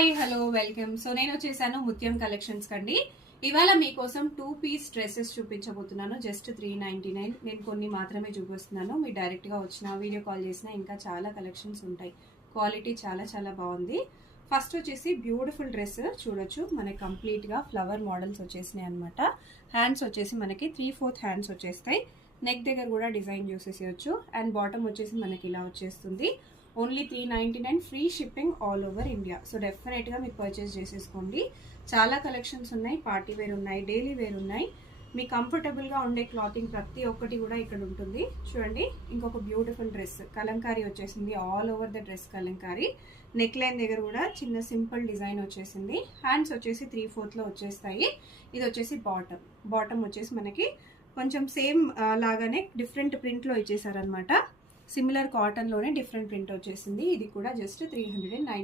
Hi hello welcome. So నేను వచ్చేసాను ముత్యం కలెక్షన్స్ కండి. ఇవాళ మీకోసం 2 పీస్ డ్రెస్సెస్ చూపించబోతున్నాను. జస్ట్ 399. నేను కొన్ని మాత్రమే చూపిస్తున్నాను. మీరు డైరెక్ట్ గా వచ్చిన వీడియో కాల్ చేసినా ఇంకా చాలా కలెక్షన్స్ ఉంటాయి. క్వాలిటీ చాలా చాలా బాగుంది. ఫస్ట్ వచ్చేసి బ్యూటిఫుల్ డ్రెస్ చూడొచ్చు. మనకి కంప్లీట్ గా ఫ్లవర్ మోడల్స్ వచ్చేసినాయి అనమాట. హ్యాండ్స్ వచ్చేసి మనకి 3/4 హ్యాండ్స్ వచ్చేస్తాయి. నెక్ దగ్గర కూడా డిజైన్ చూసేసేయచ్చు. అండ్ బాటమ్ వచ్చేసి మనకి ఇలా వచ్చేస్తుంది. Only 399, free shipping all over India. So డెఫినెట్గా మీరు పర్చేస్ చేసేసుకోండి. చాలా కలెక్షన్స్ ఉన్నాయి. పార్టీ వేర్ ఉన్నాయి, డైలీ వేర్ ఉన్నాయి. మీ కంఫర్టబుల్గా ఉండే క్లాతింగ్ ప్రతి ఒక్కటి కూడా ఇక్కడ ఉంటుంది. చూడండి, ఇంకొక బ్యూటిఫుల్ డ్రెస్ కలంకారీ వచ్చేసింది. All over the dress Kalamkari. Neck line దగ్గర కూడా చిన్న సింపుల్ డిజైన్ వచ్చేసింది. హ్యాండ్స్ వచ్చేసి 3/4 వచ్చేస్తాయి. ఇది వచ్చేసి బాటమ్ వచ్చేసి మనకి కొంచెం సేమ్ లాగానే డిఫరెంట్ ప్రింట్లో ఇచ్చేసారనమాట. సిమిలర్ కాటన్ లోనే డిఫరెంట్ ప్రింట్ వచ్చేసింది. ఇది కూడా జస్ట్ 399.